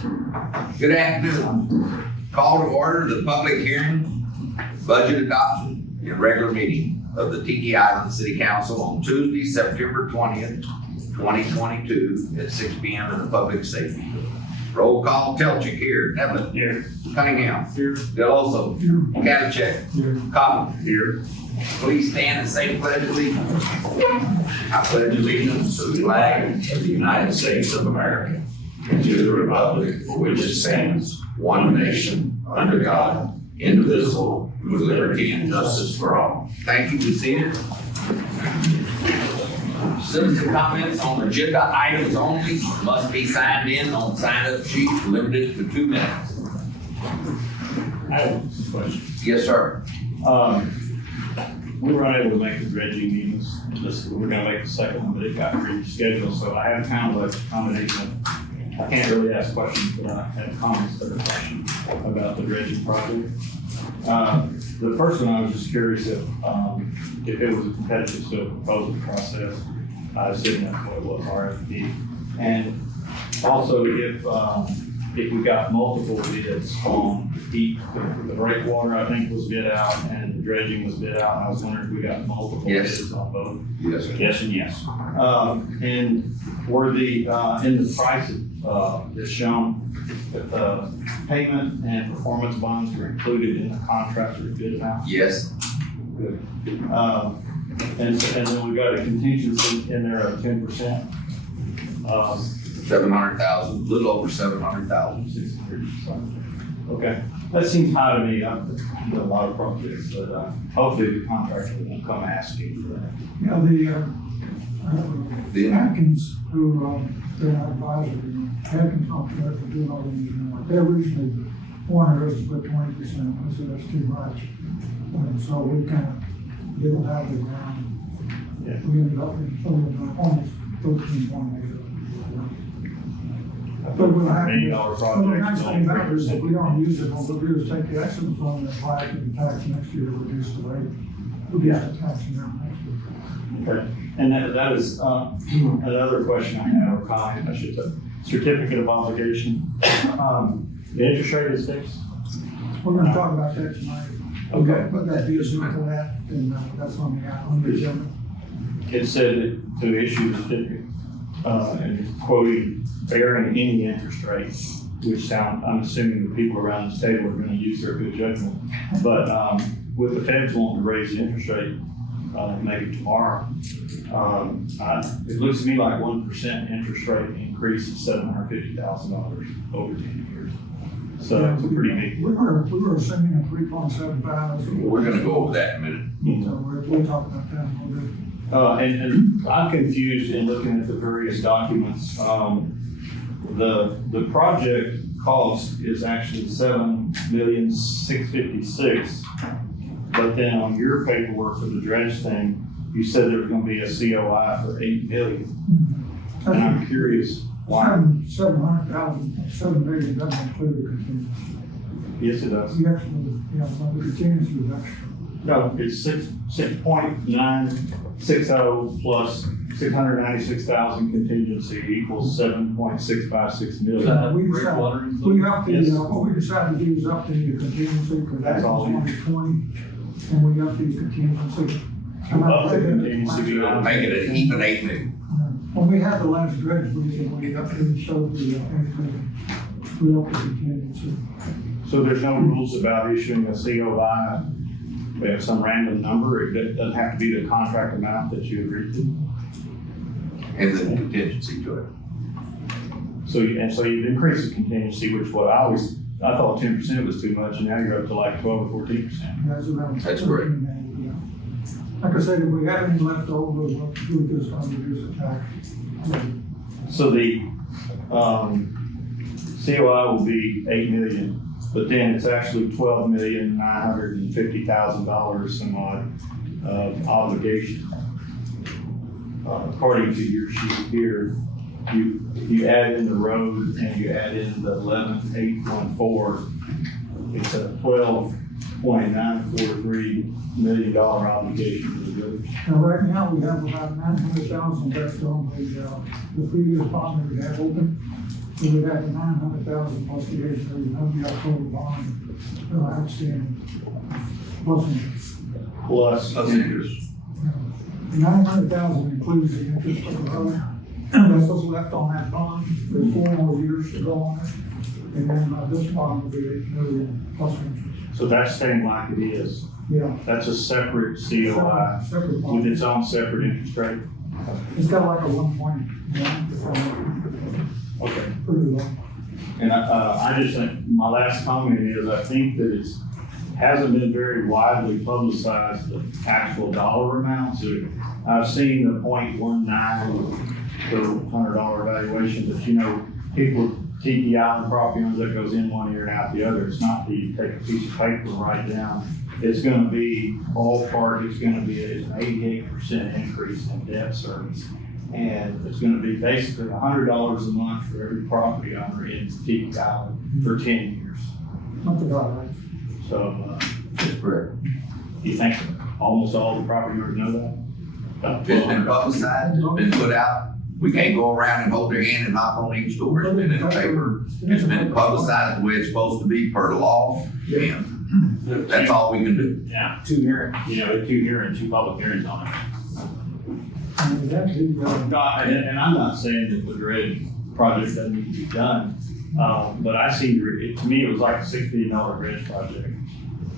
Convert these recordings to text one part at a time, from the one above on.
Good afternoon. Call to order the public hearing, budget adoption, and regular meeting of the Tiki Island City Council on Tuesday, September 20th, 2022 at 6 p.m. in the Public Safety. Roll call, Telchik here, Nevin Here. Cunningham Here. Deloso here, Catachek Here. Cotton. Here. Please stand and say pledge of allegiance. I pledge allegiance to the flag of the United States of America and to the republic for which it stands, one nation, under God, indivisible, with liberty and justice for all. Thank you. Be seated. Citizen comments on agenda items only must be signed in on sign-up sheet, limited to 2 minutes. I have a question. Yes, sir. We were unable to make the dredging meetings. We're gonna make the second one, but it got rescheduled, so I have kind of a combination. I can't really ask questions, but I had comments that are questions about the dredging project. The first one, I was just curious if it was a competitive still proposal process. I assume that's what it was, RFP. And also if we got multiple bids on the breakwater, I think was bid out, and the dredging was bid out. And I was wondering if we got multiple bids on both. Yes, sir. Yes and yes. And were the in the price that's shown that the payment and performance bonds were included in the contract or bid amount? Yes. Good. And then we got a contingency in there of 10%. 700,000, a little over 700,000. 600 something. Okay, that seems high to me. I've done a lot of projects, but hopefully the contractor won't come asking for that. Yeah, the Atkins, who they're not advisory, Atkins not doing all the engineering work. They originally wanted us to put 20%. I said that's too much. And so we kind of didn't have the ground. Yeah. We ended up in almost 13.8. But we'll have $1 million to, the nice thing about it is if 20%. we don't use it, what we'll do is take the excellent fund and apply it to the tax next year, reduce the rate, reduce the tax amount next year. Okay, and that is another question I had, or comment, I should say. Certificate of obligation. The interest rate is fixed? We're gonna talk about that tonight. Okay. But that is for that, and that's on the agenda. It said that to issue the certificate, and quoting bearing any interest rate, which I'm assuming the people around this table are gonna use their good judgment. But with the feds wanting to raise the interest rate, maybe tomorrow, it looks to me like 1% interest rate increase is $750,000 over 10 years. So it's a pretty big. We were assuming a 3.75. We're gonna go over that in a minute. So we'll talk about that a little bit. And I'm confused in looking at the various documents. The project cost is actually $7,656,000, but then on your paperwork for the dredge thing, you said there was going to be a COI for $8 million. And I'm curious why. 7 million doesn't include the contingency. Yes, it does. The extra, the contingency is extra. No, it's 6.960 plus 696,000 contingency equals 7.656 million. We decided, what we decided to do is update the contingency, because That's that all. was only 20, and we upped the contingency. Up the contingency beyond. Make it an even 8 million. When we had the last dredge briefing, we updated, showed the, we upped the contingency. So there's no rules about issuing a COI. We have some random number. It doesn't have to be the contract amount that you agreed to. And the contingency to it. So you've increased the contingency, which I thought 10% was too much, and now you're up to like 12 or 14%. That's around. That's correct. 13, yeah. Like I said, if we have any left over, we'll do this, reduce the tax. So the COI will be $8 million, but then it's actually $12,950,000 some odd of obligation. According to your sheet here, you add in the road and you add in the 11,814. It's a $12.943 million obligation to the village. Now, right now, we have about 900,000 left on the previous bond that we have open. So we'd have 900,000 plus the 8 million, then we have total bond, outstanding. Plus, Plus, Plus interest. 900,000 includes the interest of the road. That's what's left on that bond. There's 4 more years to go on it. And then this bond will be 8 million plus interest. so that's staying like it is. Yeah. That's a separate COI Separate with bond. its own separate interest rate. It's got like a 1.1%. Okay. Pretty low. And I just think, my last comment is, I think that it's, hasn't been very widely publicized, the actual dollar amounts. I've seen the 0.19 per $100 valuation, but you know, people, Tiki Island property owners, that goes in one ear and out the other. It's not that you take a piece of paper and write down. It's gonna be ballpark, it's gonna be an 88% increase in debt service. And it's gonna be basically $100 a month for every property owner in Tiki Island for 10 years. Not about right. So, That's correct. you think almost all the property owners know that? About It's been 12. publicized, it's been put out. We can't go around and hold their hand and knock on each door. It's been in the paper. It's been publicized the way it's supposed to be per law. And that's all we can do. Yeah, 2 hearings. you know, 2 hearings, 2 public hearings on it. And that big, No, and I'm not saying that the dredge project doesn't need to be done, but I see, to me, it was like a $6 million dredge project.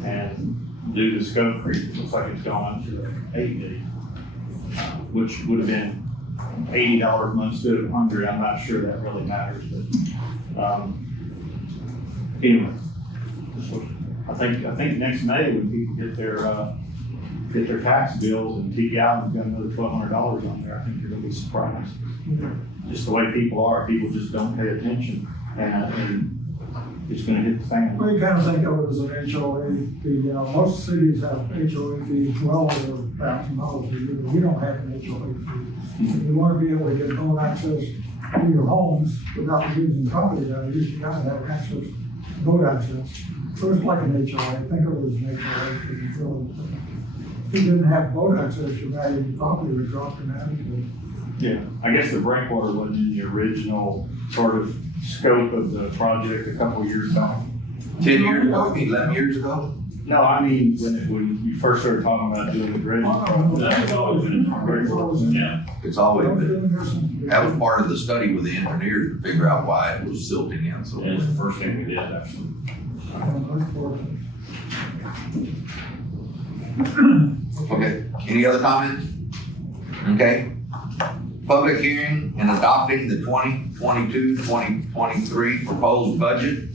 And due to scope creep, it looks like it's gone to $8 million, which would have been $80 a month instead of $100. I'm not sure that really matters, but, anyway. I think next May, when people get their tax bills and Tiki Island's got another $1,200 on there, I think you're gonna be surprised. Just the way people are, people just don't pay attention, and it's gonna hit the fan. well, you kind of think of it as an HOA fee. Most cities have HOA fees well over $1,000 a year. We don't have an HOA fee. You want to be able to get boat access to your homes without losing property values, you gotta have access, boat access. So it's like an HOA, think of it as an HOA fee. So if you didn't have boat access, your value of your property would drop dramatically. Yeah, I guess the breakwater wasn't in the original sort of scope of the project a couple of years back. 10 years ago, 11 years ago? No, I mean, when you first started talking about doing the dredging project. That's always been in the breakwater. Yeah. It's always been. That was part of the study with the engineers to figure out why it was silting in, so. It's the first thing we did, actually. Okay, any other comments? Okay. Public hearing and adopting the 2022-2023 proposed budget.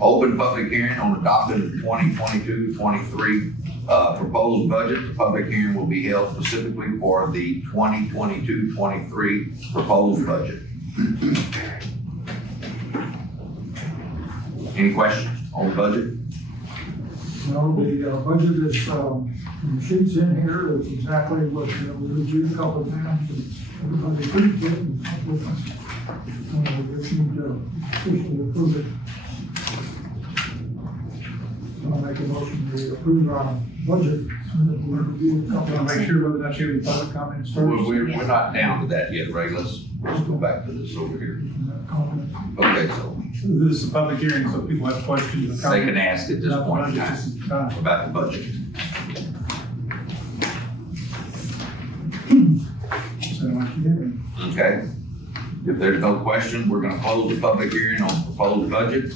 Open public hearing on adopting the 2022-23 proposed budget. The public hearing will be held specifically for the 2022-23 proposed budget. Any questions on the budget? No, the budget is, the sheets in here, it's exactly what we reviewed a couple of times, and everybody approved it, and we just need to officially approve it. I'll make a motion to approve our budget, and we reviewed a couple. I'll make sure whether or not you have any public comments first. We're not down to that yet, Ray. Let's go back to this over here. Okay, so This is a public hearing, so if people have questions or they comments. can ask at this about the point in budget, time this is the time. about the budget. So, yeah. Okay? If there's no question, we're gonna close the public hearing on proposed budget.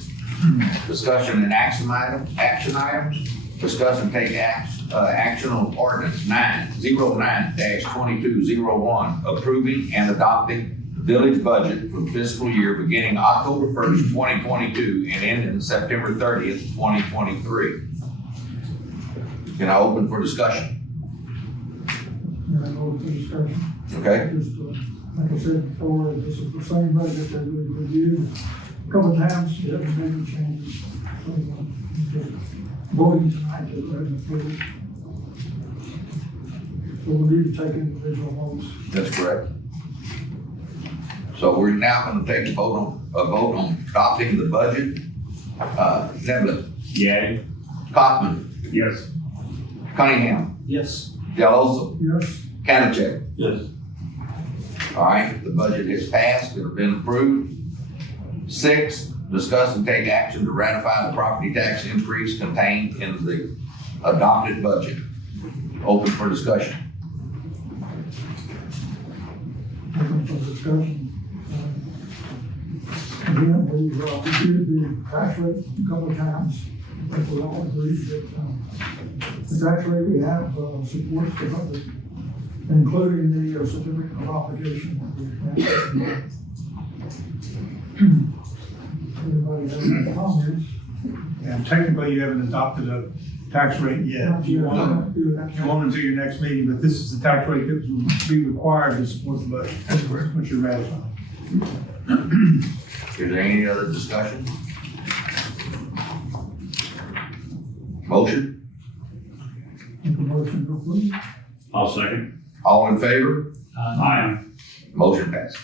Discussion and action items. Discuss and take action on ordinance 909-2201, approving and adopting the village budget for the fiscal year beginning October 1st, 2022 and ending September 30th, 2023. Can I open for discussion? And I know the discussion. Okay? Just, like I said before, this is the same budget that we reviewed a couple of times, it hasn't made any changes. So, just voting tonight to go ahead and approve it. So we'll need to take individual votes. That's correct. So we're now gonna take a vote on adopting the budget. Neblett, Yay. Kaufman, Yes. Cunningham, Yes. Delosa, Yes, Kanachek. Yes. All right, the budget is passed, it's been approved. 6, discuss and take action to ratify the property tax increase contained in the adopted budget. Open for discussion. Open for discussion. Again, we've reviewed the tax rate a couple of times. I think we all agree that the tax rate we have supports the budget, including the certificate of obligation that we have. Anybody have any comments? And technically, you haven't adopted a tax rate yet. You want until your next meeting, but this is the tax rate that will be required to support the budget. That's what you're ratifying. Is there any other discussion? Motion? Make a motion to approve. I'll second. All in favor? Aye. Motion passes.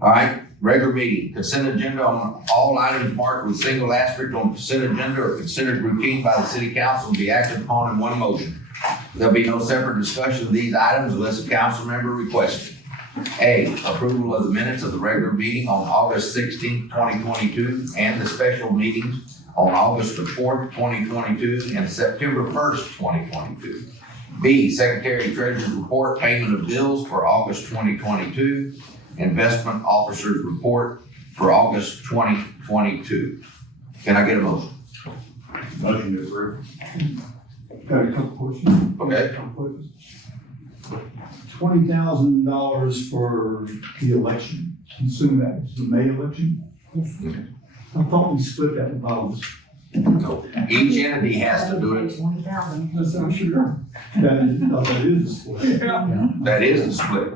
All right, regular meeting, consent agenda on all items marked with single asterisk on consent agenda or considered routine by the city council will be acted upon in one motion. There'll be no separate discussion of these items unless a council member requests it. A, approval of the minutes of the regular meeting on August 16th, 2022, and the special meetings on August the 4th, 2022, and September 1st, 2022. B, Secretary Treasurer's report, payment of bills for August 2022, investment officer's report for August 2022. Can I get a motion? Motion to approve. Got a couple questions. Okay. $20,000 for the election. I'm assuming that was the May election? I thought we split that with others. No. Each entity has to do it. 20,000. That's not sure. That is a split. That is the split.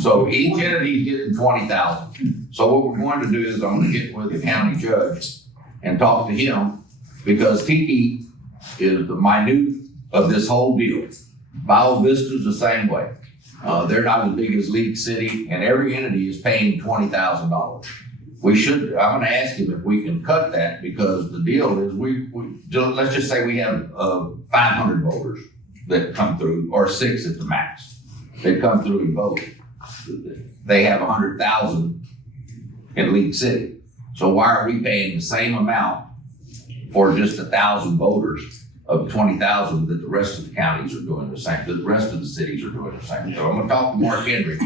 So each entity is getting 20,000. So what we're going to do is I'm going to get with the county judge and talk to him because Tiki is the minute of this whole deal. Bio Vista's the same way. They're not as big as League City, and every entity is paying $20,000. I'm gonna ask him if we can cut that, because the deal is let's just say we have 500 voters that come through, or 6 at the max. They come through and vote. They have 100,000 in League City. So why are we paying the same amount for just 1,000 voters of 20,000 that the rest of the counties are doing the same, the rest of the cities are doing the same? So I'm gonna talk to Mark Henry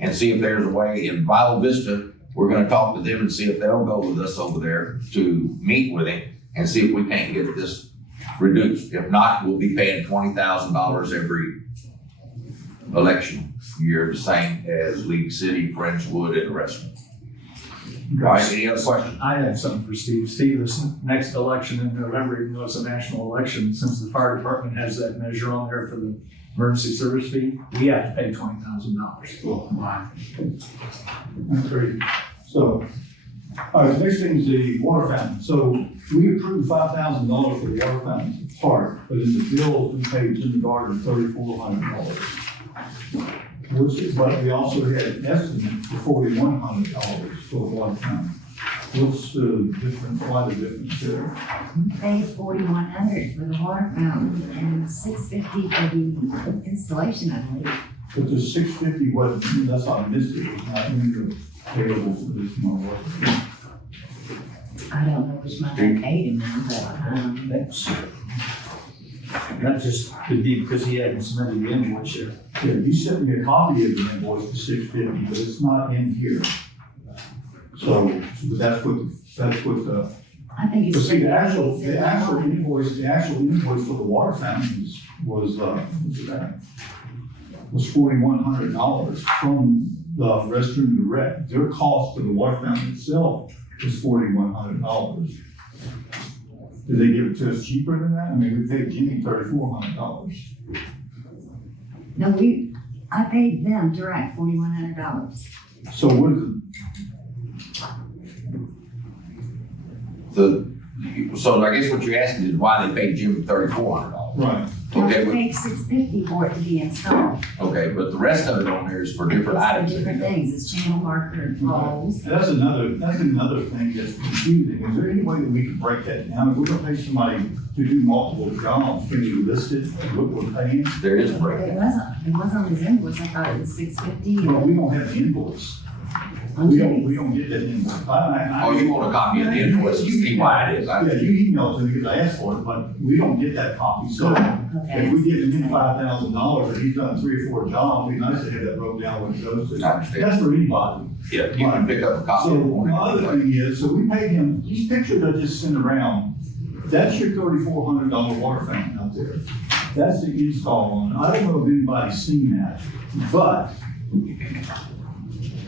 and see if there's a way. In Bio Vista, we're gonna talk to them and see if they'll go with us over there to meet with him and see if we can't get this reduced. If not, we'll be paying $20,000 every election year, the same as League City, Frenchwood, and the rest of them. All right, any other questions? I have something for Steve. Steve, this next election in November, even though it's a national election, since the fire department has that measure on there for the emergency service fee, we have to pay $20,000. Well, my. That's great. So, all right, next thing is the water fountain. So we approved $5,000 for the water fountain part, but in the bill, we paid kindergarten $3,400. But we also had an estimate for $4,100 for the water fountain. What's the difference, why the difference there? Paid $4,100 for the water fountain and $650 for the installation, I believe. But the $650 wasn't, that's not listed, it's not in the payable for this month. I don't know which month I paid him now, but, That's just the deed, because he hadn't submitted the invoice yet. Yeah, you sent me a copy of the invoice for $650, but it's not in here. So, but that's what the, I think but it's. see, the actual invoice for the water fountain was $4,100 from the restroom direct. Their cost for the water fountain itself was $4,100. Did they give it to us cheaper than that? I mean, we paid Jimmy $3,400. No, I paid them direct $4,100. So what is it? So I guess what you're asking is why they paid Jimmy $3,400. Right. Now, Okay, I but, paid $650 for it to be installed. okay, but the rest of it on there is for different It's for items. different things, it's channel marker, poles. That's another thing that's confusing. Is there any way that we can break that down? If we're gonna pay somebody to do multiple jobs, can you list it, what we're paying? There is a break. It was on his invoice, I thought it was $650. Well, we don't have the invoice. We don't get that invoice. Oh, you want a copy of the invoice to see why it is? Yeah, you emailed to me because I asked for it, but we don't get that copy, so Okay. if we give him $5,000 and he's done 3 or 4 jobs, it'd be nice to have that broken down when it goes to. I understand. That's for anybody. Yeah, you can pick up a copy. So of it. my other thing is, so we paid him, these pictures I just sent around, that's your $3,400 water fountain out there. That's the install one. I don't know if anybody's seen that, but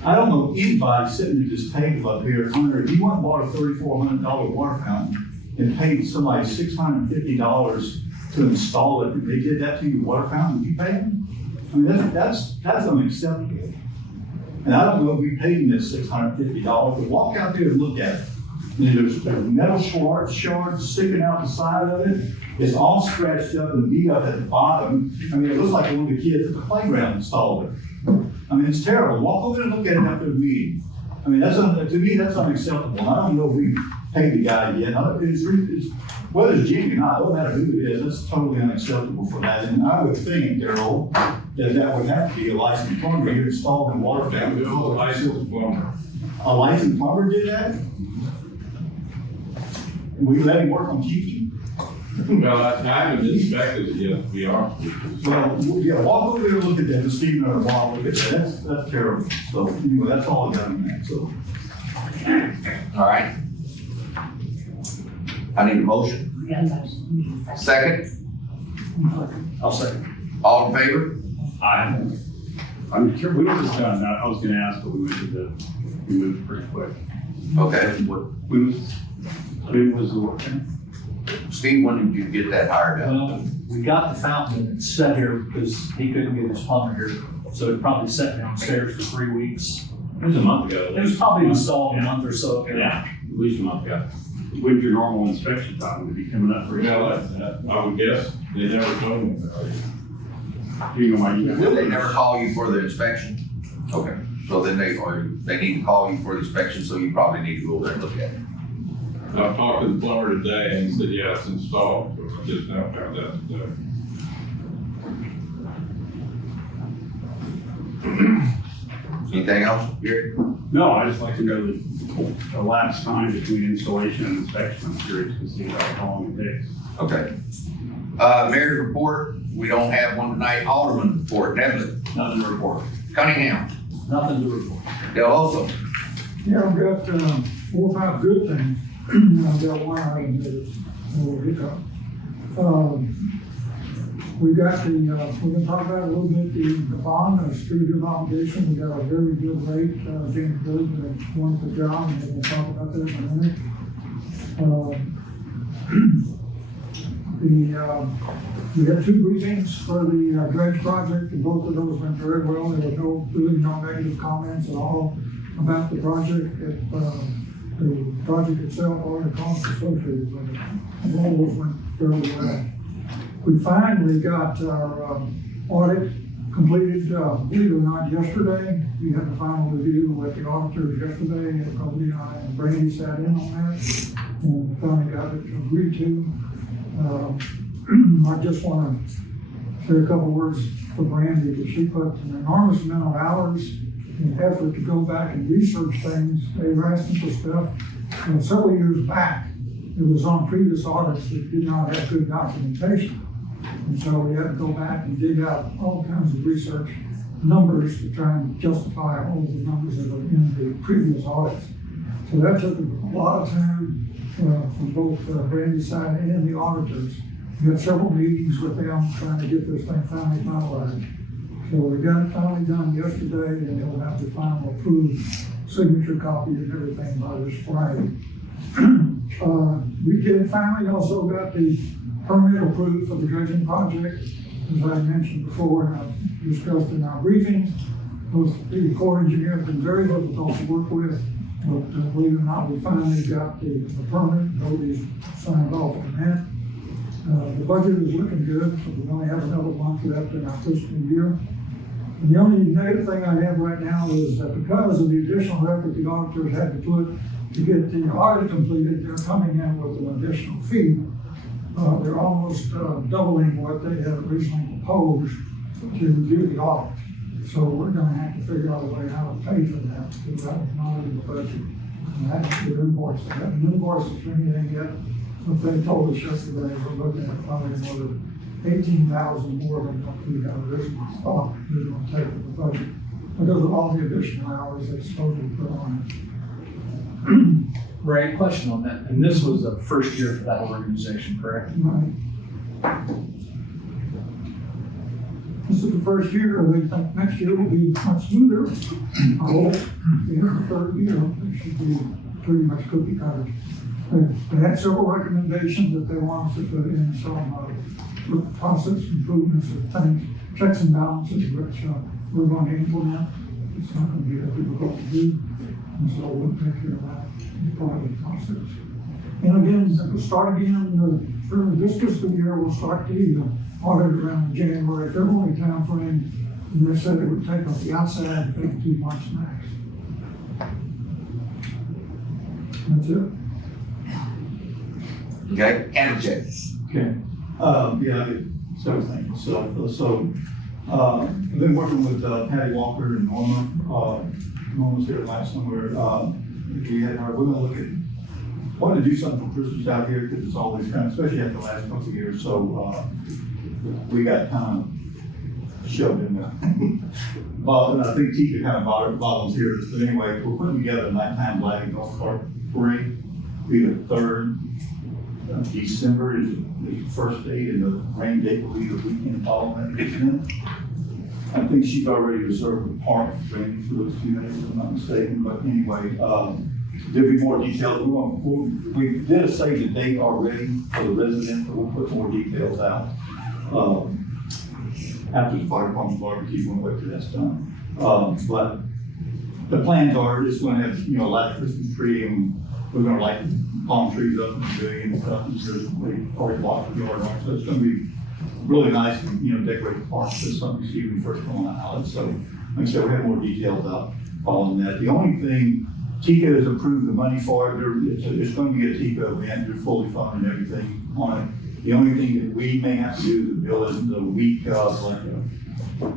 I don't know if anybody sitting at this table up here, Hunter, if you went and bought a $3,400 water fountain and paid somebody $650 to install it, and they did that to your water fountain, would you pay them? I mean, that's unacceptable. And I don't know if we paid him this $650, but walk out there and look at it. And there's metal shards sticking out the side of it. It's all scratched up and beat up at the bottom. I mean, it looks like one of the kids at the playground installed it. I mean, it's terrible. Walk over and look at it after the meeting. I mean, to me, that's unacceptable. And I don't know if we paid the guy yet. Whether it's Jimmy or not, it doesn't matter who it is, that's totally unacceptable for that. And I would think, Darrell, that would have to be a licensed plumber here installing water fountain. Licensed plumber. A licensed plumber did that? And we let him work on Tiki? Well, I haven't inspected it yet, to be honest with you. Well, yeah, walk over there and look at that, and Stephen or Bob, look at that, that's terrible. So, anyway, that's all I got on that, so. All right. I need a motion. We got a motion. We need a second. Second, I'll second. all in favor? I'm sure, we were just done, I was gonna ask, but we moved pretty quick. Okay. We was the work. Steve, when did you get that hired out? Well, we got the fountain and it's set here because he couldn't get his plumber here. So it probably sat downstairs for 3 weeks. It was a month ago. It was probably installed a month or so ago. Yeah, at least a month ago. When's your normal inspection time? Would it be coming up for? I would guess, they never told me about it. You know why you. Did they never call you for the inspection? Okay, so then they need to call you for the inspection, so you probably need to go over there and look at it. I talked to the plumber today and he said, yeah, it's installed, so I just now found out today. Anything else, Gary? No, I just like to know the elapsed time between installation and inspection. I'm curious to see how long it takes. Okay. Mayor's report, we don't have one tonight. Alderman report, Devlin, Nothing to report. Cunningham, Nothing to report. Del Oso. Yeah, I've got 4 or 5 good things. I've got one item that's a little hiccup. We got we're gonna talk about a little bit the bond, the street of obligation. We got a very good rate. James Village and one for John, and we'll talk about that in a minute. We had 2 briefings for the dredge project, and both of those went very well. There was really no negative comments at all about the project, the project itself or the costs associated with it. All those went very well. We finally got our audit completed, believe it or not, yesterday. We had the final review with the auditors yesterday, and Cody and Brandy sat in on that, and finally got it agreed to. I just want to say a couple words for Brandy, because she put an enormous amount of hours and effort to go back and research things. They were asking for stuff several years back. It was on previous audits that did not have good documentation. And so we had to go back and dig out all kinds of research numbers to try and justify all the numbers that were in the previous audits. So that took a lot of time from both Brandy's side and the auditors. We had several meetings with them trying to get this thing finally finalized. So we got it finally done yesterday, and they'll have the final approved signature copy and everything by this Friday. We did finally also got the permit approved for the dredging project. As I mentioned before, and I've discussed in our briefings, both the Corps engineer have been very difficult to work with, but believe it or not, we finally got the permit. Nobody's signed off on that. The budget is looking good, so we only have another month left in our fiscal year. And the only negative thing I have right now is that because of the additional effort the auditors had to put to get the audit completed, they're coming in with an additional fee. They're almost doubling what they had originally proposed to review the audit. So we're gonna have to figure out a way how to pay for that, because that was not in the budget. And that's the invoice, I haven't invoiced for anything yet, but they told us yesterday, we're looking at probably another 18,000 more than what we had originally thought we were gonna take for the budget, because of all the additional hours they supposedly put on it. Ray, question on that, and this was the first year for that organization, correct? Right. This is the first year, they think next year will be much smoother. I hope, the third year, it should be pretty much cookie cutter. They had several recommendations that they want us to put in some, process improvements of things, checks and balances, which, we're going to implement. It's not going to be that difficult to do, and so we'll take care of that as part of the process. And again, we'll start again, for this fiscal year, we'll start the audit around the January, February timeframe. And they said it would take us the outside, maybe 2 months max. That's it. Okay, county check. Okay. Yeah, I did several things. I've been working with Patty Walker and Norma. Norma was here last summer. We had her, we're gonna look at, wanted to do something for Christmas out here, because it's always kind of, especially after the last couple of years, so, we got kind of shoved in there. And I think Tiki kind of volunteered us, but anyway, we're putting together a nighttime lighting golf cart parade. Be the 3rd of December is the first date, and the rain date will be the weekend following that. I think she's already reserved the park training for those 2 days, if I'm not mistaken, but anyway, there'll be more details. We did save the date already for the residents, but we'll put more details out. After the fire department barbecue, when wait till that's done. But the plans are, it's gonna have, light Christmas tree, and we're gonna light palm trees up in the pavilion and stuff, and there's already blocked the yard off, so it's gonna be really nice, and decorate the park. That's something you see when you first go on the island. So, like I said, we have more details out following that. The only thing, Tika has approved the money for it. It's going to be a Tika event. They're fully funded and everything on it. The only thing that we may have to do is the bill is the week of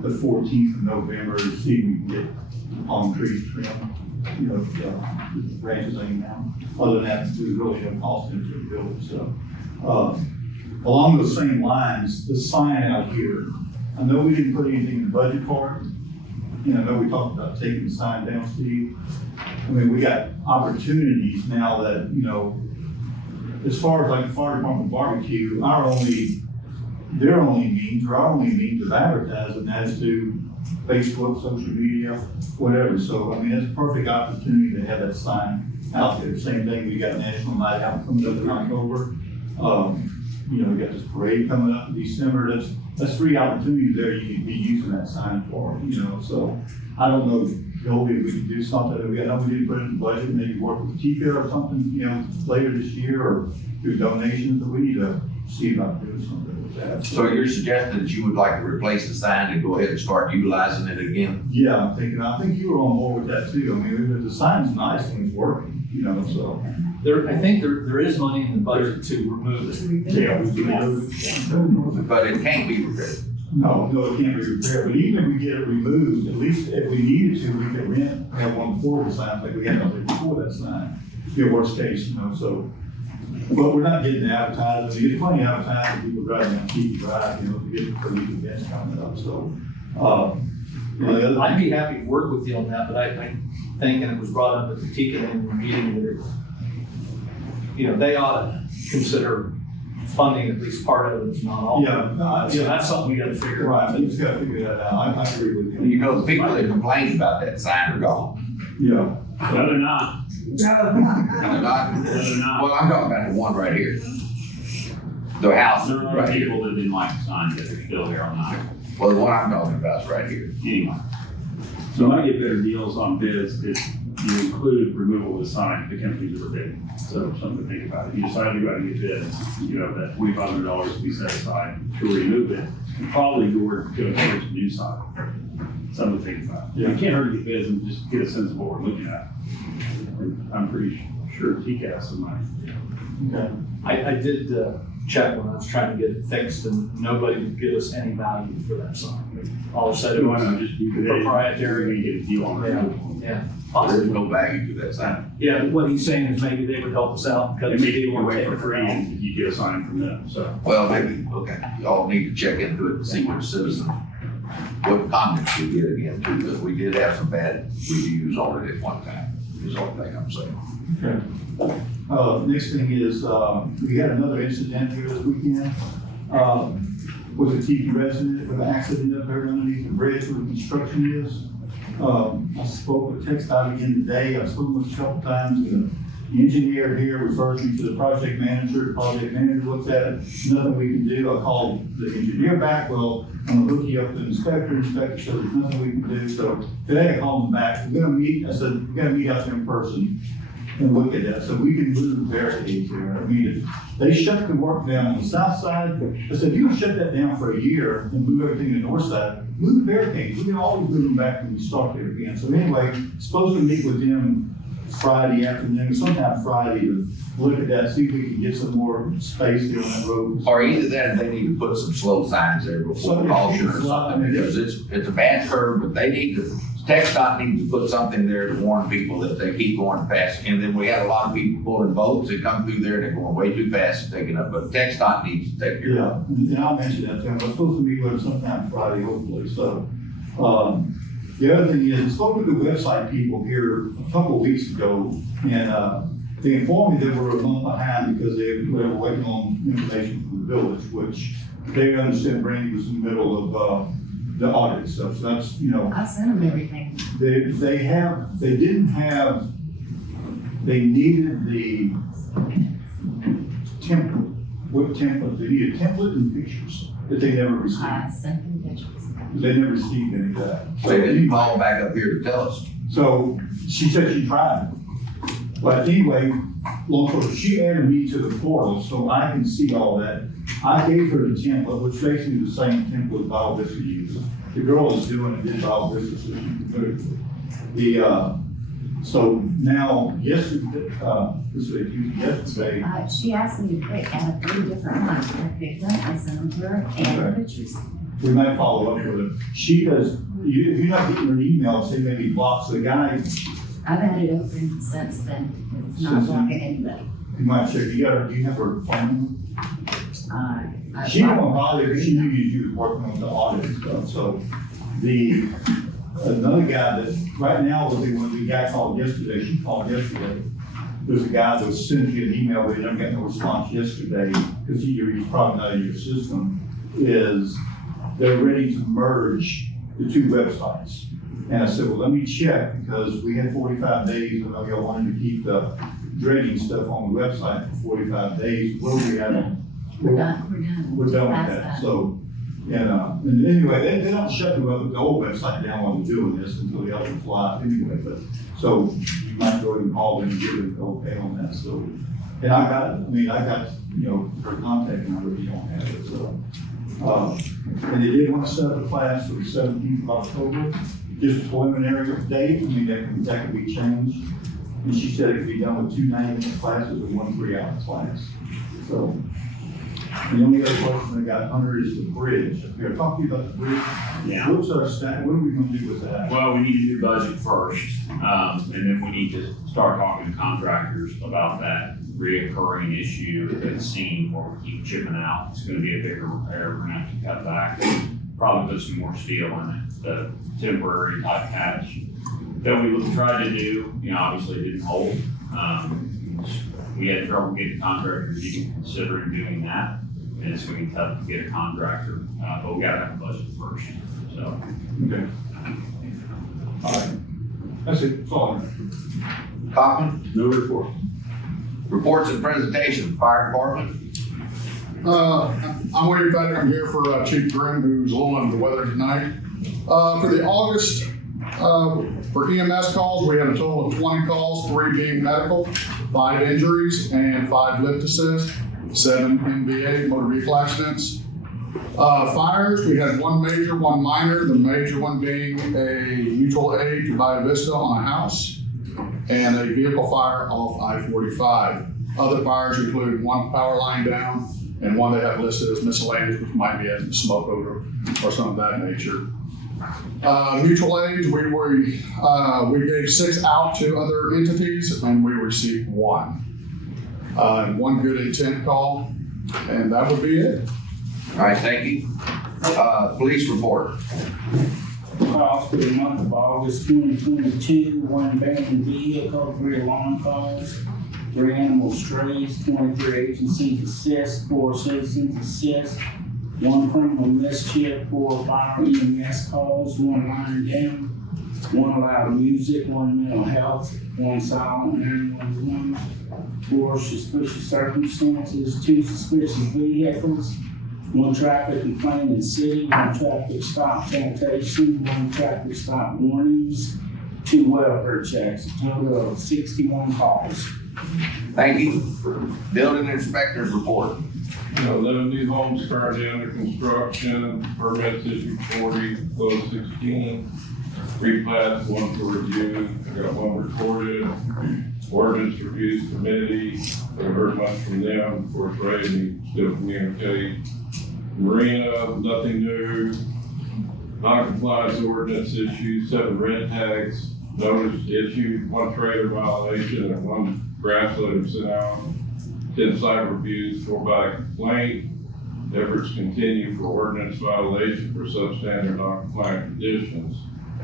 the 14th of November to see if we can get palm trees trimmed, the branches hanging down. Other than that, there's really no cost into the bill. So, along those same lines, the sign out here, I know we didn't put anything in the budget for it. I know we talked about taking the sign down, Steve. I mean, we got opportunities now that, as far as like the fire department barbecue, their only means of advertising that is through Facebook, social media, whatever. So, I mean, it's a perfect opportunity to have that sign out there. Same thing, we got National Night Out coming up in October. We got this parade coming up in December. That's 3 opportunities there you could be using that sign for, so I don't know, Joey, if we could do something, I know we didn't put it in the budget, maybe work with Tika or something, later this year, or do donations, but we need to see about doing something with that. So you're suggesting that you would like to replace the sign and go ahead and start utilizing it again? Yeah, I think you were on board with that too. I mean, the sign's nice when it's working, so. I think there is money in the budget to remove it. Yeah. But it can't be repaired. No, it can't be repaired, but even if we get it removed, at least if we needed to, we could have one portable sign like we had out there before that sign. Be a worst case, so. But we're not getting the advertising, we get plenty of advertising, people driving down Tiki Drive, to get for these events coming up, so. I'd be happy to work with you on that, but I think, and it was brought up at the Tiki meeting, that they ought to consider funding at least part of it, if not all. So that's something we got to figure out. Right, I just got to figure that out. I agree with you. The people that complained about that sign are gone. Yeah. No, they're not. They're not? No, they're not. Well, I'm talking about the one right here. The house There are right here. people that didn't like the sign, but they're still here on that. Well, the one I'm talking about is right here. Anyway. So when I get better deals on bids, you include removal of the sign, the companies that are bidding. So something to think about. If you decide to go out and get bids, that $2,500 to be set aside to remove it, and probably go towards a new sign. Something to think about. Yeah. You can't hurt to get bids and just get a sense of what we're looking at. I'm pretty sure Tiki has some money. Okay. I did check when I was trying to get it fixed, and nobody would give us any value for that sign. all said it Why was not just keep it in? proprietary. We get a deal on Yeah, it. yeah. There's Possibly. no value to that sign. Yeah, what he's saying is maybe they would help us out They because may they give it want to away take for it free free. and you get a sign from them, so. Well, maybe, okay, y'all need to check into it and see which citizen, what comments we get again too, because we did have some bad reviews on it at one time, is the only thing I'm saying. Next thing is, we had another incident here this weekend. Was a Tiki resident with an accident up there underneath the bridge where the construction is. I spoke with TechStop again today. I've spoken with a couple times. The engineer here refers me to the project manager. The project manager looks at it. Nothing we can do. I called the engineer back. Well, I'm gonna hook you up to the inspector. Inspector said there's nothing we can do. So today I called him back. We're gonna meet. I said, we're gonna meet out there in person and look at that. So we can move barricades here. I mean, if they shut the work down on the south side. I said, if you can shut that down for a year and move everything to the north side, move the barricades. We can always move them back when we start there again. So anyway, supposed to meet with them Friday afternoon, sometime Friday, to look at that, see if we can get some more space there on that road. Or either that, if they need to put some slow signs there before caution or something, because it's a bad curve, but they need to, TxDOT needs to put something there to warn people that they keep going fast. And then we had a lot of people pulling boats that come through there and they're going way too fast and taking up, but TxDOT needs to take care of it. Yeah, and I'll mention that to them. I'm supposed to meet with them sometime Friday, hopefully, so. The other thing is, I spoke with the website people here a couple of weeks ago, and, they informed me they were a month behind because they were waiting on information from the village, which they understand Brandy was in the middle of, the audit stuff, so that's, you know. I sent them everything. They needed the template. What template? They needed template and pictures that they never received. I sent them pictures. They never received any of that. They didn't call back up here to tell us. So she said she tried. But anyway, long story, she added me to the portal so I can see all that. I gave her the template, which basically the same template Bio Vista uses. The girl is doing it in Bio Vista, so she can put it. So now, yesterday, She asked me to pick out 3 different ones. I picked them, I sent them to her, and Okay. pictures. we might follow up with it. She does, if you're not getting her emails, they may be blocked. So the guy, I've had it open since then. It's not Since then? blocking anybody. you might check, do you have her phone? I She didn't want to bother her. She knew you was working on the audit and stuff, so another guy that, right now, when the guy called yesterday, she called yesterday. There's a guy that sent you an email, they never got no response yesterday, because he's probably not in your system, is they're ready to merge the 2 websites. And I said, well, let me check, because we had 45 days, and I know y'all wanted to keep the dredging stuff on the website for 45 days. Where we at? We're done. We're done with Past that, so, and anyway, they don't shut the old website down while they're doing this until the other fly anyway, but, so you might go ahead and call them and give them the okay on that, so. And I got, her contact number, if you don't have it, so. And they did want to set up a class for the 17th of October, just a preliminary date, that could be changed. And she said it could be done with 2 90-minute classes and 1 3-hour class, so. The only other question I got, Hunter, is the bridge. Here, talk to you about the bridge. Yeah. What's our stack, what are we gonna do with that? Well, we need a new budget first, and then we need to start talking to contractors about that reoccurring issue that's seen where we keep chipping out. It's gonna be a bigger repair, we're gonna have to cut back, probably put some more steel in it, the temporary type patch that we tried to do, obviously didn't hold. We had trouble getting contractors even considering doing that, and it's gonna be tough to get a contractor, but we gotta have a budget first, so. Okay. All right. That's it, that's all I have. Coffman, No report. reports and presentation, fire department. I'm waiting back, I'm here for Chief Grimm, who's a little under the weather tonight. For the August, for EMS calls, we had a total of 20 calls, 3 being medical, 5 injuries, and 5 lift assist, 7 MVA, motor vehicle accidents. Fires, we had 1 major, 1 minor, the major one being a mutual aid to Bio Vista on a house, and a vehicle fire off I-45. Other fires include 1 power line down, and 1 they have listed as miscellaneous, which might be a smoke odor or something of that nature. Mutual aids, we gave 6 out to other entities and we received 1. One good intent call, and that would be it. All right, thank you. Police report. Calls for the month of August 2022, 1 abandoned vehicle, 3 alarm calls, 3 animal strays, 23 agencies assist, 4 citizens assist, 1 criminal mischief, 4 fire EMS calls, 1 lying down, 1 loud music, 1 mental health, 1 silent 911, 4 suspicious circumstances, 2 suspicious vehicles, 1 traffic complaint in city, 1 traffic stop citation, 1 traffic stop warnings, 2 welfare checks, a total of 61 calls. Thank you. Building inspectors report. 11 new homes currently under construction, permits issued 40, closed 16, 3 plats, 1 for review, I got 1 recorded, ordinance reviews committee, haven't heard much from them, of course, Ray, still communicate. Marina, nothing new, non-compliance ordinance issued, 7 rent tags, notice issued, 1 trailer violation, and 1 grass litter sent out. 10 site reviews, 4 by complaint. Efforts continue for ordinance violation for substandard non-compliant conditions.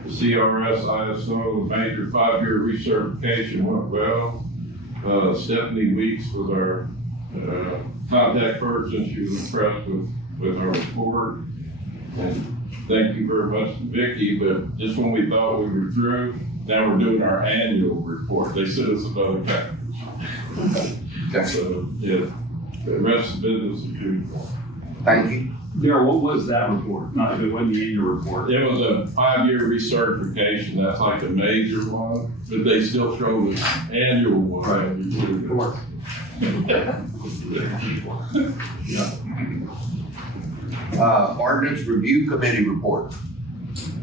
The CRS ISO, the major 5-year recertification went well. Stephanie Weeks was our contact person. She was impressed with our report. And thank you very much to Vicki, but just when we thought we were through, now we're doing our annual report. They sent us another package. So, yeah, the rest of the business is good. Thank you. Darryl, what was that report? Not, it wasn't the annual report. It was a 5-year recertification. That's like a major one, but they still show the annual one. Report. Ordinance review committee report.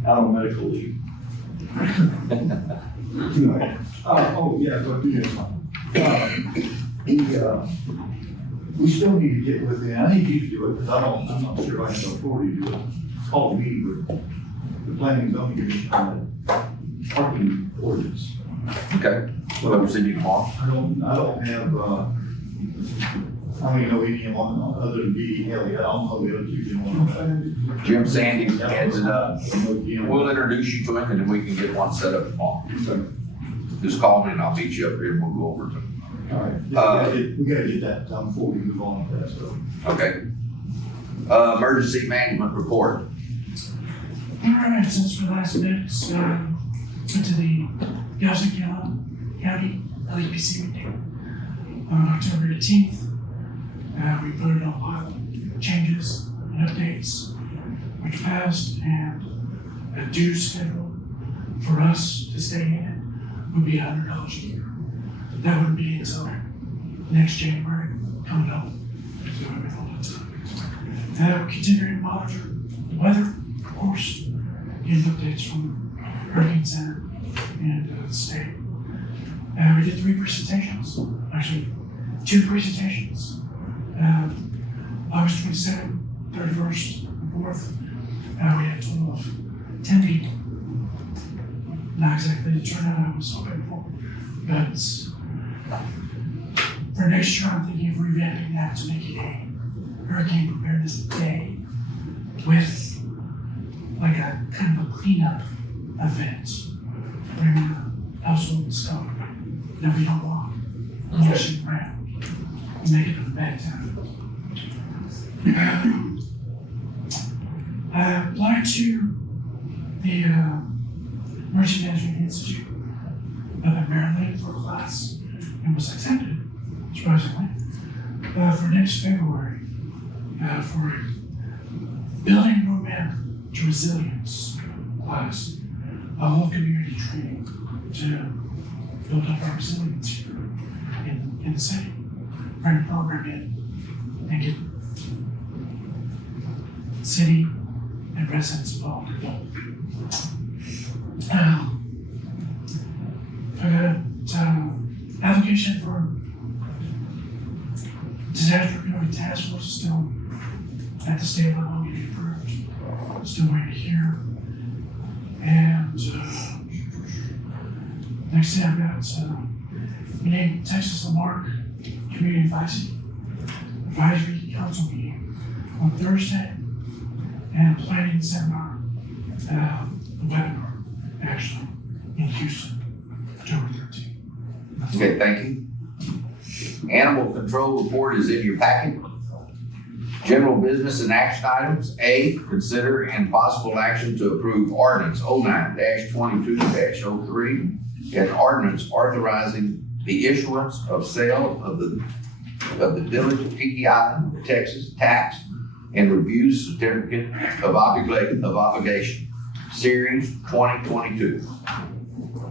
Out on medical leave. We still need to get within, I think you can do it, because I'm not sure I have the authority to do it. Call me with the planning and zoning commission on the parking ordinance. Okay. Well, we'll send you tomorrow. I don't have, I don't even know anyone other than B. Haley. I don't know the other 2 gentlemen. Jim Sandy heads it up. We'll We'll introduce you to him and then we can get one set up tomorrow. Just call me and I'll meet you up here and we'll go over to him. All right. We gotta get that done before we move on with that, so. Okay. Emergency management report. All right, since we last met, went to the Yauzon County LEPC meeting on October 18th. We voted on a lot of changes and updates, which passed, and a due schedule for us to stay in it would be $100 a year. That wouldn't be until next January coming up. So we have all that time. We're continuing to monitor the weather, of course, getting updates from Hurricane Center and the state. We did 3 presentations, actually 2 presentations. August 22nd, 31st, and 4th. We had a total of 10 people. Not exactly the turnout I was hoping for, but for next year, I'm thinking of revamping that to make it a hurricane preparedness day with like a kind of a cleanup event. Bring household stuff that we don't want washing around and make it a bad time. I applied to the Emergency Management Institute up in Maryland for a class and was accepted, surprisingly, for next February for a building roadmap to resilience class, a whole community training to build up our resilience here in the city, bring a program in and get city and residents involved. I got application for disaster recovery task force is still at the state level getting approved. Still waiting to hear. And next thing I've got, we need Texas Lamarck Community Advisory Council meeting on Thursday, and planning seminar, webinar, actually, in Houston, October 13th. Okay, thank you. Animal control report is in your packet. General business and action items. A, consider and possible action to approve ordinance 09-22-03, an ordinance authorizing the issuance of sale of the Village of Tiki Island, Texas tax and review certificate of obligation, series 2022,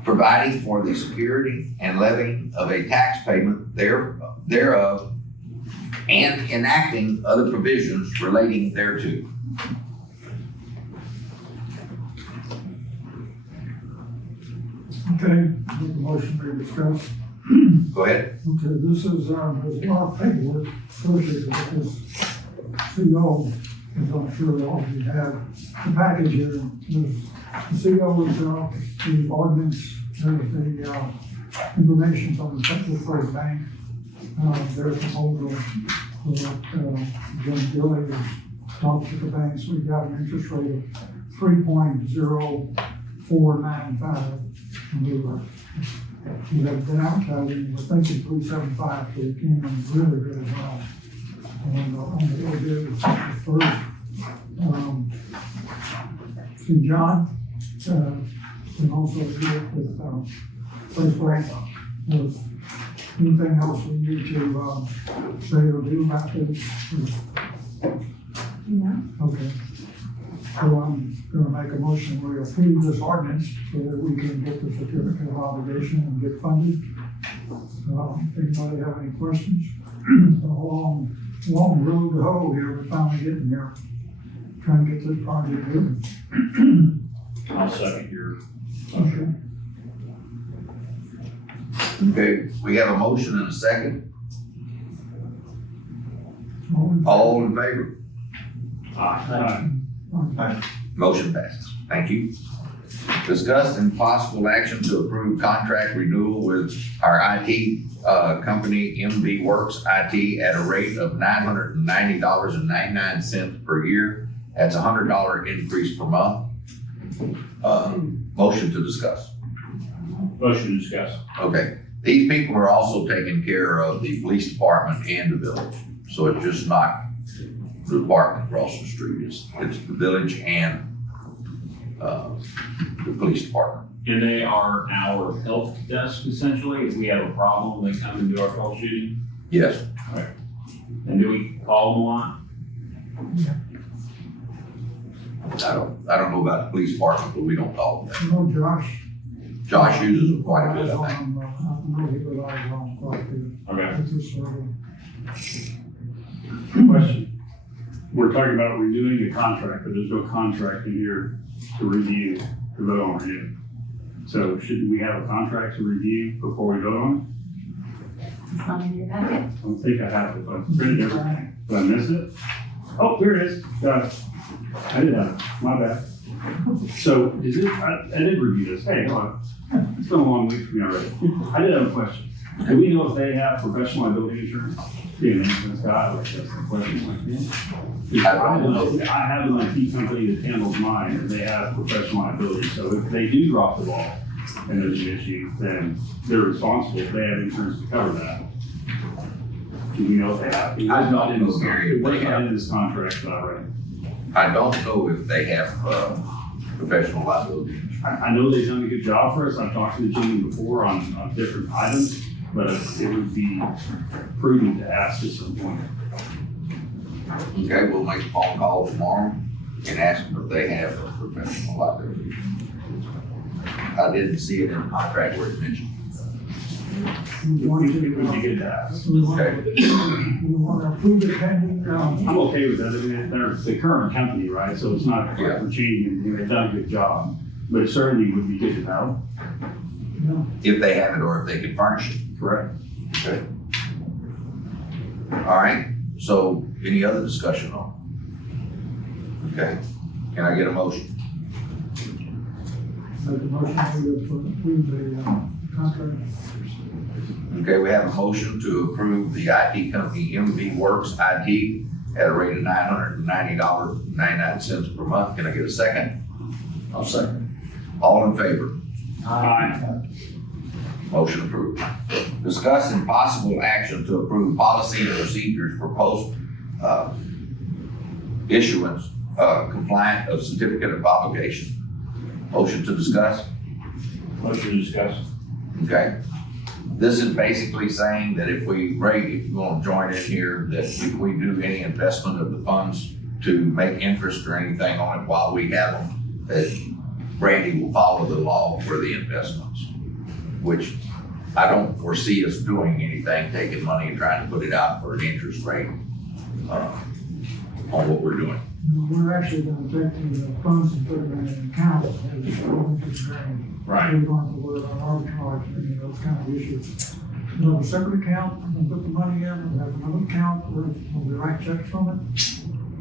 providing for the security and levying of a tax payment thereof, and enacting other provisions relating thereto. Okay, make a motion to discuss. Go ahead. Okay, this is, there's a lot of paperwork associated with this CO, as I'm sure all of you have. The package here, there's the CO is, the ordinance, there's the, information from the Central First Bank. There's a proposal for, Jim Gilly has talked to the banks, we got an interest rate of 3.0495. And we have been advertising, we're thinking 375, so we came in really, really well. And on the little bit of first, to John, and also here with, First Bank, was anything else we need to, say or do about this? No. Okay. So I'm gonna make a motion, we approve this ordinance so that we can get the certificate of obligation and get funded. Anybody have any questions? A long road to hoe here, we're finally getting there. Trying to get this project moving. I'll second your Okay. Okay, we have a motion and a second. All in- All in favor? Aye. Motion passes. Thank you. Discuss and possible action to approve contract renewal with our IT company, MB Works IT, at a rate of $990.99 per year. That's a $100 increase per month. Motion to discuss. motion to discuss. Okay, these people are also taking care of the police department and the village. So it's just not the department across the street, it's the village and the police department. And they are our help desk essentially. If we have a problem, they come and do our troubleshooting. Yes, And do we call them a lot? I don't know about the police department, but we don't call them You know, Josh uses them quite a bit, I think. I know he relies on quite a bit. Okay. It's just sort of, Question. We're talking about renewing a contract, but there's no contract in here to review, to vote on renew. So shouldn't we have a contract to review before we vote on It's not in your packet. it? I don't think I have it, but I printed everything. Did I miss it? Oh, here it is. Got it. I did have it. My bad. So is it, I did review this. Hey, hold on. It's been a long week for me already. I did have a question. Do we know if they have professional liability insurance? Being an insurance guy, like that's the question. I have an IT company that handles mine, and they have professional liability. So if they do drop the ball and there's an issue, then they're responsible. If they have insurance to cover that. Do we know if they have? I don't know, Gary, if they What's not have. in this contract that I read? I don't know if they have professional liability insurance. I know they've done a good job for us. I've talked to the gentleman before on different items, but it would be prudent to ask at some point. Okay, we'll make a phone call tomorrow and ask them if they have a professional liability. I didn't see it in the contract where it's mentioned. we want It would be to, good to ask. we want Okay. we want to approve it pending, I'm okay with that. I mean, they're the current company, right? So it's not like Yeah. we're changing anything. They've done a good job. But it certainly would be good to know. If they have it or if they can furnish it. Correct. Okay. All right, so any other discussion on it? Okay, can I get a motion? Make a motion to approve the contract. Okay, we have a motion to approve the IT company MV Works IT at a rate of $990.99 per month. Can I get a second? I'll second. All in favor? Aye. Motion approved. Discuss and possible action to approve policy and procedures for post, issuance, compliant of certificate of obligation. Motion to discuss? Motion to discuss. Okay. This is basically saying that if you want to join in here, that if we do any investment of the funds to make interest or anything on it while we have them, that Brandy will follow the law for the investments, which I don't foresee us doing anything, taking money and trying to put it out for an interest rate on what we're doing. We're actually gonna take the funds and put them in an account that has interest bearing. Right. We're going to work on arbitrage and those kind of issues. We'll have a separate account, we'll put the money in, we'll have another account where we write checks from it.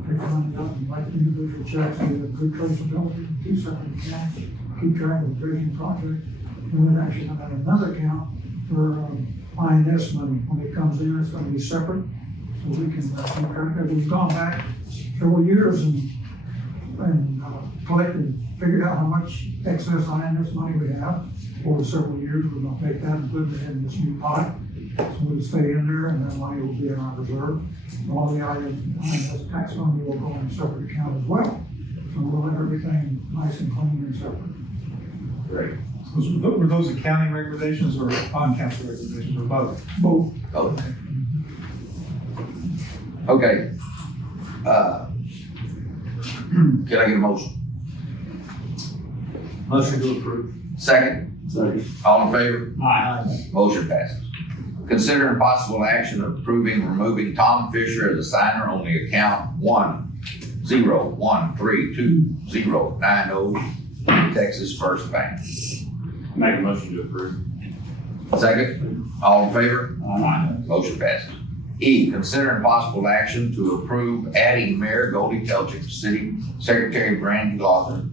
Take the money out and write individual checks, we have good traceability, two separate accounts, keep track of the bridging project. And we're actually gonna have another account for INS money. When it comes in, it's gonna be separate, so we can keep track of it. We've gone back several years and collected, figured out how much excess INS money we have over several years. We're gonna take that and put it in this new pot. So it'll stay in there and that money will be in our reserve. All the INS tax money will go in a separate account as well. So we'll have everything nice and clean and separate. Great. Were those accounting recommendations or on-council recommendations or both? Both. Oh. Okay. Can I get a motion? Motion to approve. Second? Second. All in favor? Aye. Motion passes. Consider possible action of approving removing Tom Fisher as a signer on the account 101329090 Texas First Bank. Make a motion to approve. Second, all in favor? Aye. Motion passes. E, consider possible action to approve adding Mayor Goldie Telchik, City Secretary Brandy Lawson,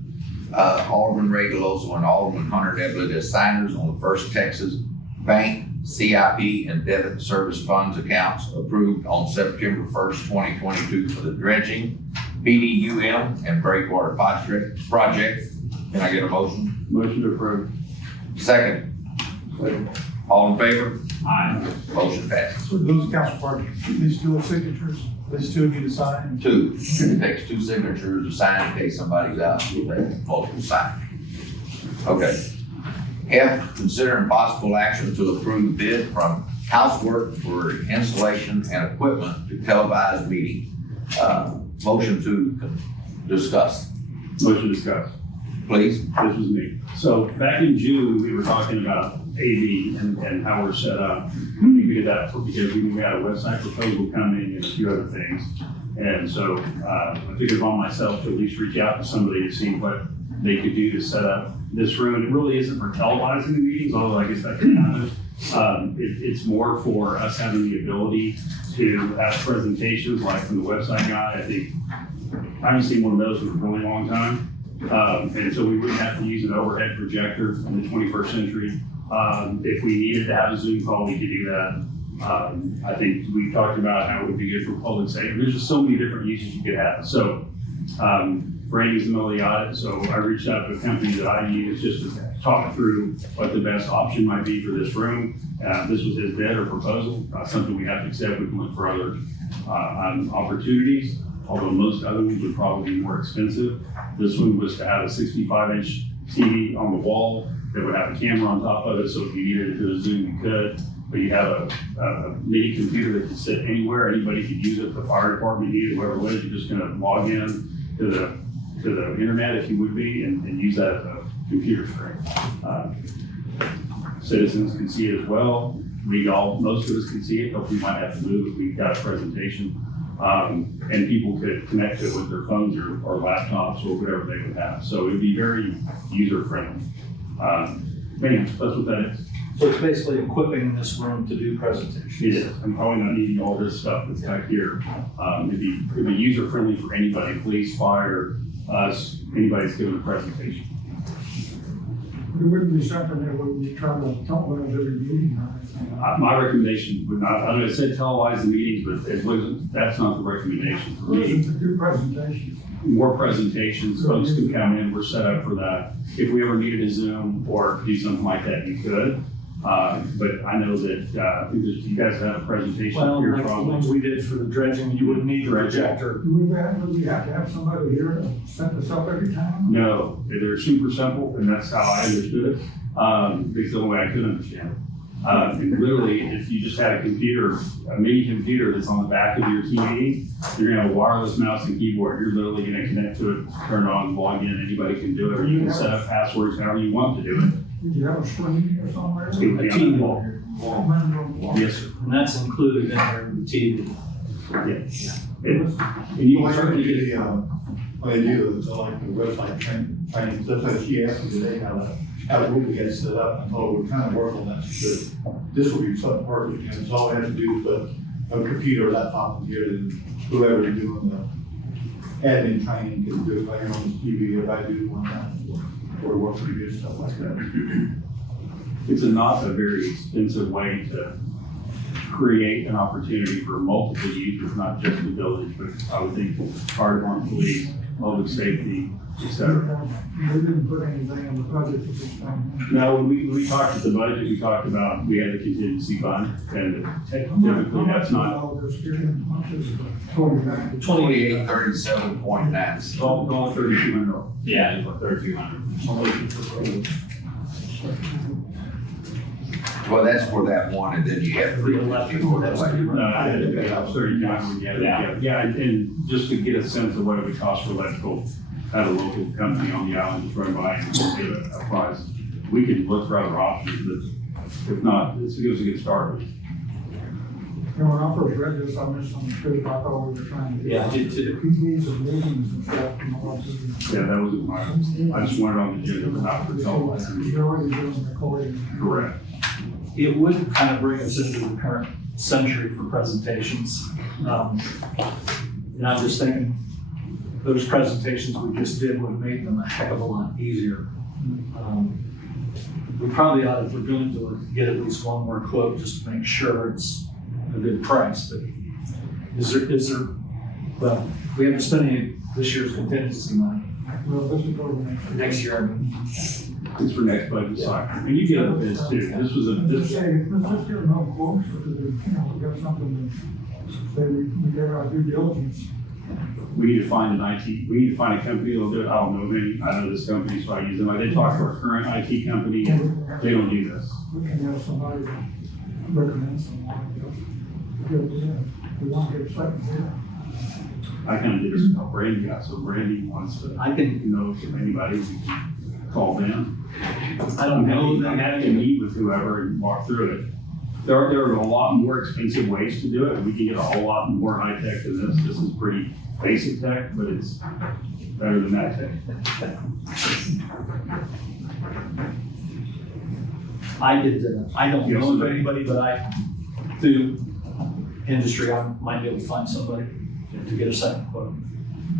Alderman Ray Deloso, and Alderman Hunter Eblett as signers on the First Texas Bank, CIP, and debit service funds accounts approved on September 1st, 2022 for the dredging, PDUM, and breakwater project. Can I get a motion? Motion to approve. Second. All in favor? Aye. Motion passes. So those council parties, these two signatures, these two of you to sign. Two, it takes two signatures to sign in case somebody's out, we'll have multiple sign. Okay. F, consider possible action to approve bid from Housework for installation and equipment to televised meeting. Motion to discuss, Motion to discuss. please. This was me. So back in June, we were talking about AV and how we're set up. We did that because we had a website proposal coming and a few other things. And so I figured upon myself to at least reach out to somebody to see what they could do to set up this room. And it really isn't for televising the meetings, although I guess that could happen. It's more for us having the ability to have presentations like from the website guy. I think I haven't seen one of those in a really long time. And so we wouldn't have to use an overhead projector in the 21st century. If we needed to have a Zoom call, we could do that. I think we talked about how it would be good for public safety. There's just so many different uses you could have. So Brandy's in the middle of the audit, so I reached out to a company that I use just to talk through what the best option might be for this room. This was his bid or proposal, something we have to accept. We can look for other opportunities, although most other ones would probably be more expensive. This one was to have a 65-inch TV on the wall that would have a camera on top of it, so if you needed to do a Zoom, you could. But you have a mini computer that can sit anywhere. Anybody could use it. The fire department needed, whoever it was, you're just gonna log in to the internet if you would be and use that as a computer screen. Citizens can see it as well. Most of us can see it, but we might have to move if we've got a presentation. And people could connect to it with their phones or laptops or whatever they would have. So it'd be very user-friendly. Anyway, that's what that is. So it's basically equipping this room to do presentations. It is. I'm probably not needing all this stuff that's back here. It'd be user-friendly for anybody, police, fire, us, anybody's giving a presentation. It wouldn't be something that we try to talk about every meeting or anything. My recommendation would not, I know it said televise the meetings, but it wasn't, that's not the recommendation for me. Listen to good presentations. More presentations, folks can come in, we're set up for that. If we ever needed a Zoom or do something like that, you could. But I know that, you guys have a presentation Well, here like the probably. ones we did for the dredging, you wouldn't need a projector. Do we have to have somebody here to set this up every time? No, they're super simple, and that's how I understood it. It's the only way I could understand it. And literally, if you just had a computer, a mini computer that's on the back of your TV, you're gonna have a wireless mouse and keyboard. You're literally gonna connect to it, turn it on, log in, anybody can do it, or you can set up passwords however you want to do it. Did you have a screen or somewhere? It would be on the wall. Yes, sir. And that's included in there in the TV. And you can Well, certainly get, What they do is like the website training, that's what she asked me today, how to we get set up. I told her we're trying to work on that, because this will be something perfect, and it's all we have to do is put a computer, laptop in here, and whoever is doing the admin training can do it, like on the TV, if I do one time, or work pretty good, stuff like that. it's not a very expensive way to create an opportunity for multiple users, not just the village, but I would think fire department, police, public safety, et cetera. We didn't put anything in the budget for this thing. Now, when we talked at the budget, we talked about, we had a contingency fund, and typically that's not, All this here, much is it? 49. 2837.9. it's all 3,200. Yeah, it's like 3,200. Well, that's for that one, and then you have 350 for that later. 3,200, yeah, and just to get a sense of what it would cost for electrical, had a local company on the island just run by and get a price. We could look for other options, but if not, this gives a good start. And when I first read this, I misunderstood. I thought we were trying to. Yeah, I did too. PDs and meetings and stuff, you know, what to do. Yeah, that wasn't my, I just wanted on the agenda, but not for televising. You're already doing recording. Correct. It would kind of bring us into the current century for presentations. And I'm just thinking, those presentations we just did would have made them a heck of a lot easier. We probably ought, if we're going to get at least one more quote, just to make sure it's a good price, but is there, well, we haven't spent any this year's contingency money. Well, this is over Next year, I mean, It's for next budget cycle. And you get a bid too. This was a, Let's this, just say, let's just get no quotes, because, you know, we got something to say, we did our due diligence. we need to find an IT, we need to find a company that'll do it. I don't know any, I know this company, so I use them. I did talk to our current IT company, they don't do this. We can have somebody recommend someone. Good, yeah. We want to get a second here. I kind of did this with Brandy got, so Brandy wants to, I can, you know, if anybody, we can call them. I don't know I'm that. having to meet with whoever and walk through it. There are a lot more expensive ways to do it. We can get a whole lot more high tech than this. This is pretty basic tech, but it's better than that tech. I don't know of anybody, but through industry, I might be able to find somebody to get a second quote.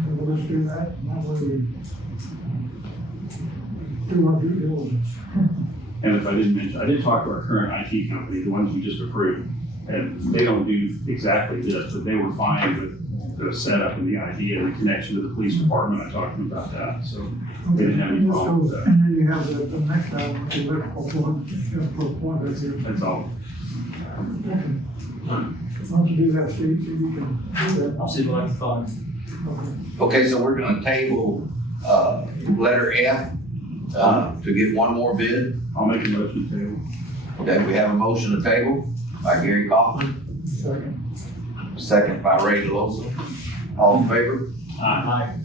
We'll just do that, and that way we do our due diligence. And if I didn't mention, I did talk to our current IT company, the ones we just approved, and they don't do exactly this, but they were fine with the setup and the idea and the connection to the police department. I talked to them about that, so they didn't have any problem with that. And then you have the next item, the electrical point, that's it. That's all. Why don't you do that, Steve, so you can do that. I'll see what I can find. Okay, so we're gonna table, letter F, to get one more bid. I'll make a motion to Okay, we have a motion to table by Gary Kaufman, Second. second by Ray DeLosa. All in favor? Aye.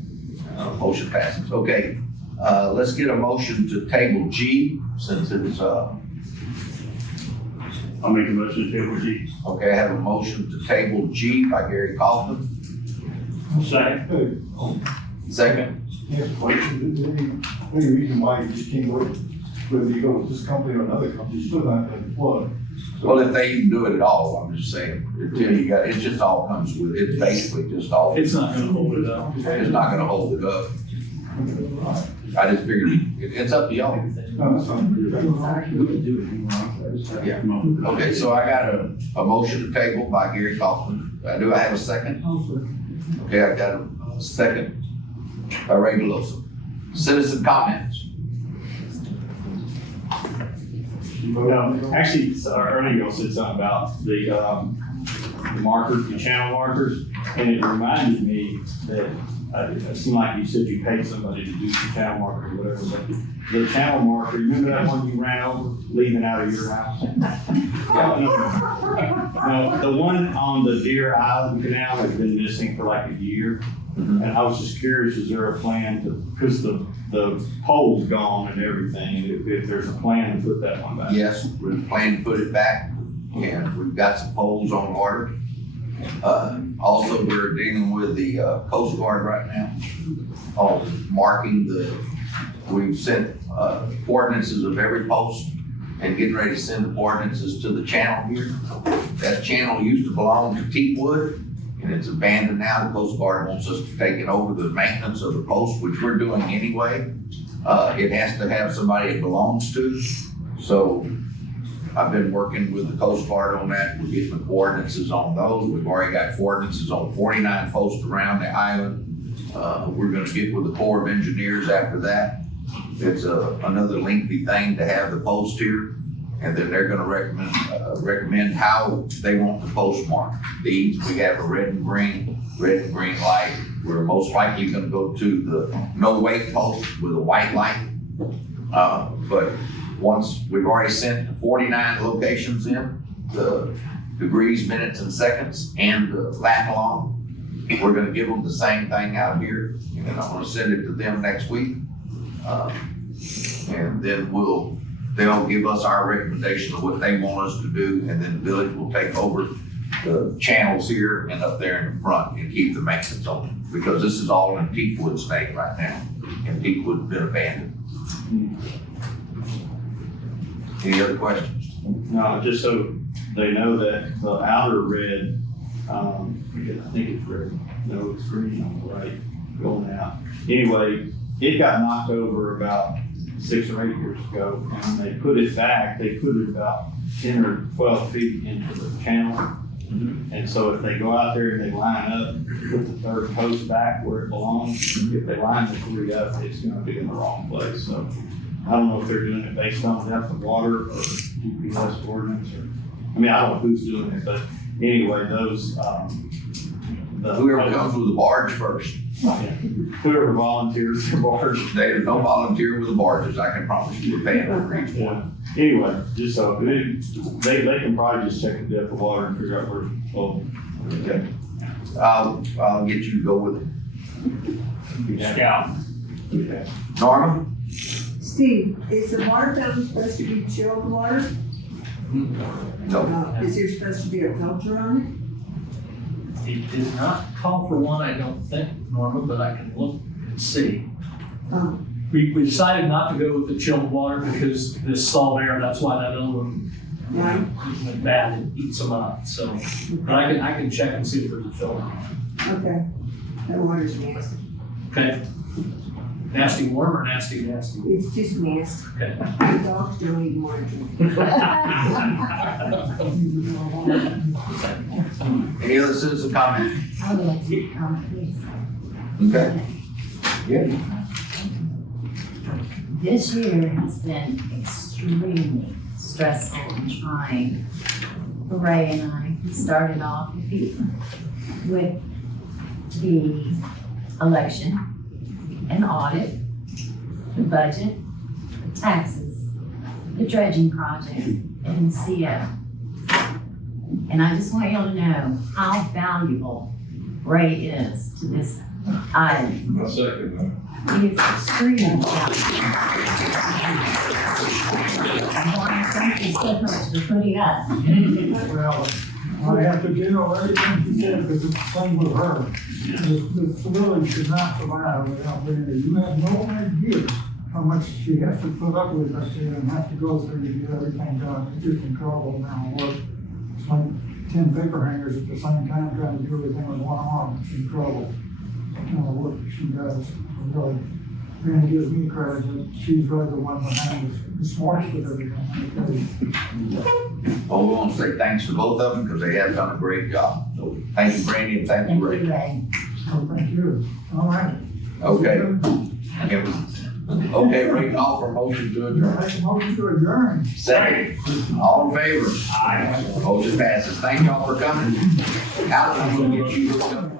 Motion passes. Okay, let's get a motion to table G, since it's, I'll make a motion to table G. okay, I have a motion to table G by Gary Kaufman, Second. second. Yes, any reason why you just can't go, whether you go with this company or another company, you still not gonna plug. Well, if they even do it at all, I'm just saying, until you got, it just all comes with, it's basically just all, It's not gonna hold it up. it's not gonna hold it up. I just figured it's up to y'all. Yeah. Okay, so I got a motion to table by Gary Kaufman. Do I have a second? Okay, I got a second by Ray DeLosa. Citizen comments. Well, actually, Ernie said something about the markers, the channel markers, and it reminded me that it seemed like you said you paid somebody to do some channel markers or whatever, but the channel marker, remember that one you ran over leaving out of your house? No, the one on the Deer Island Canal has been missing for like a year. And I was just curious, is there a plan to, because the pole's gone and everything, if there's a plan to put that one back? Yes, we're planning to put it back, and we've got some poles on order. Also, we're dealing with the Coast Guard right now, marking we've sent ordinances of every post and getting ready to send the ordinances to the channel here. That channel used to belong to Teakwood, and it's abandoned now. The Coast Guard wants us to take it over the maintenance of the post, which we're doing anyway. It has to have somebody it belongs to. So I've been working with the Coast Guard on that. We're getting the coordinates on those. We've already got coordinates on 49 posts around the island. We're gonna get with the Corps of Engineers after that. It's another lengthy thing to have the post here. And then they're gonna recommend how they want the postmark. These, we have a red and green light. We're most likely gonna go to the no wait post with a white light. But once, we've already sent 49 locations in, the degrees, minutes, and seconds, and the lat long. We're gonna give them the same thing out here, and I'm gonna send it to them next week. And then they'll give us our recommendation of what they want us to do, and then the village will take over the channels here and up there in the front and keep the maintenance on it. Because this is all in Teakwood's name right now, and Teakwood's been abandoned. Any other questions? No, just so they know that the outer red, I think it's red, no, it's green on the right, going out. Anyway, it got knocked over about 6 or 8 years ago, and when they put it back, they put it about 10 or 12 feet into the channel. And so if they go out there and they line up, put the third post back where it belongs, if they line the 3 up, it's gonna be in the wrong place. So I don't know if they're doing it based on depth of water or GPS ordinance, or, I mean, I don't know who's doing it, but anyway, those, Whoever comes with the barge first. whoever volunteers for barge. There's no volunteer with the barges, I can promise you, we're paying for each one. Anyway, just so, they can probably just check the depth of water and figure out where, oh, okay. I'll get you to go with it. Scout. Okay. Norma? Steve, is the water fountain supposed to be chilled water? No. Is there supposed to be a filter on It did not call for one, I don't think, Norma, but I can look and see. it? We decided not to go with the chilled water because this salt air, that's why that other one Right. went bad and eats them up, so. But I can check and see if there's a filter. Okay. That water's nasty. Okay. Nasty warm or nasty nasty? It's just nasty. Okay. My dogs don't even want to drink. Any other citizen comment? I would like to comment, please. Okay. Yeah. This year has been extremely stressful and trying for Ray and I. We started off with the election, an audit, the budget, the taxes, the dredging project, and the CO. And I just want y'all to know how valuable Ray is to this island. I'll second that. He is extremely valuable. I want to thank you so much for putting up. Well, I have to do everything she said, because it's the same with her. This village should not survive without Brenda. You have no idea how much she has to put up with us here and have to go through to get everything done. It's just incredible amount of work. It's like 10 paper hangers at the same time trying to do everything with one arm. It's incredible. The kind of work that she does. Really, Randy gives me credit that she's really the one behind the smartest with everything. Well, we want to say thanks to both of them because they have done a great job. So thank you, Brandy, and thank you, Ray. Ray. Oh, thank you. All right. Okay. Okay, Ray, call for motion to adjourn. Make a motion to adjourn. Second. All in favor? Aye. Motion passes. Thank y'all for coming. Alan, I'm gonna get you hooked up.